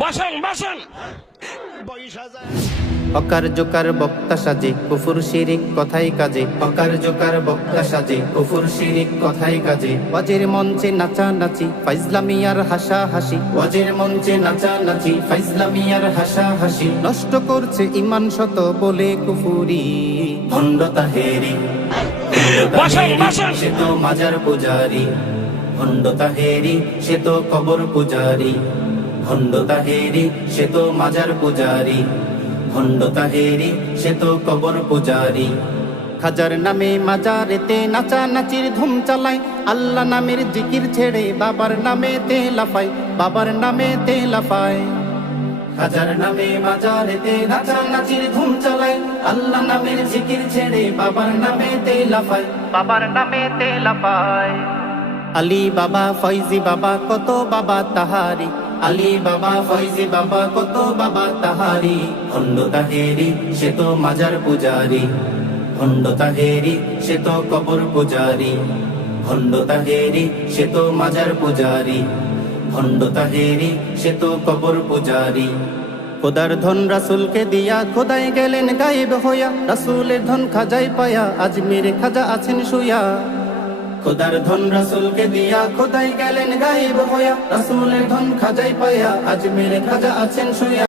বসেন বসেন অকার জোকার বক্তা সাজে কুফুর শিরিক কথাই কাজে। অকার জোকার বক্তা সাজে কুফুর শিরিক কথাই কাজে। ওয়াজের মঞ্চে নাচা নাচি ফাইজলামিয়ার হাসা হাসি ওয়াজের মঞ্চে নাচা নাচি ফাইজলামিয়ার হাসা হাসি নষ্ট করছে ইমান শত বলে কুফুরি। ভণ্ড তাহেরি। বসেন। সে তো মাজার পূজারি। ভণ্ড তাহেরি, সে তো কবর পূজারি। ভণ্ড তাহেরি, সে তো মাজার পূজারি। ভণ্ড তাহেরি, সে তো কবর পূজারি। খাজার নামে মাজারেতে নাচা নাচির ধুম চালায়। আল্লাহ নামের জিকির ছেড়ে বাবার নামে তে লাফায়। বাবার নামে তে লাফায়। হাজার নামে মাজারেতে নাচা নাচির ধুম চালায়। আল্লাহ নামের জিকির ছেড়ে বাবার নামে তে লাফায়। বাবার নামে তে লাফায়। আলী বাবা, ফয়জি বাবা, কত বাবা তাহারি। আলী বাবা, ফয়জি বাবা, কত বাবা তাহারি। ভণ্ড তাহেরি, সে তো মাজার পূজারি। ভণ্ড তাহেরি, সে তো কবর পূজারি। ভণ্ড তাহেরি, সে তো মাজার পূজারি। ভণ্ড তাহেরি, সে তো কবর পূজারি। খোদার ধন রাসুলকে দিয়া খোদাই গেলেন গায়েব হইয়া। রাসুলের ধন খাজাই পায়া, আজমির খাজা আছেন শুয়া খোদার ধন রাসুলকে দিয়া খোদাই গেলেন গাইব হইয়া, রাসুলের ধন খাজাই পাইয়া, আজমির খাজা আছেন শুয়া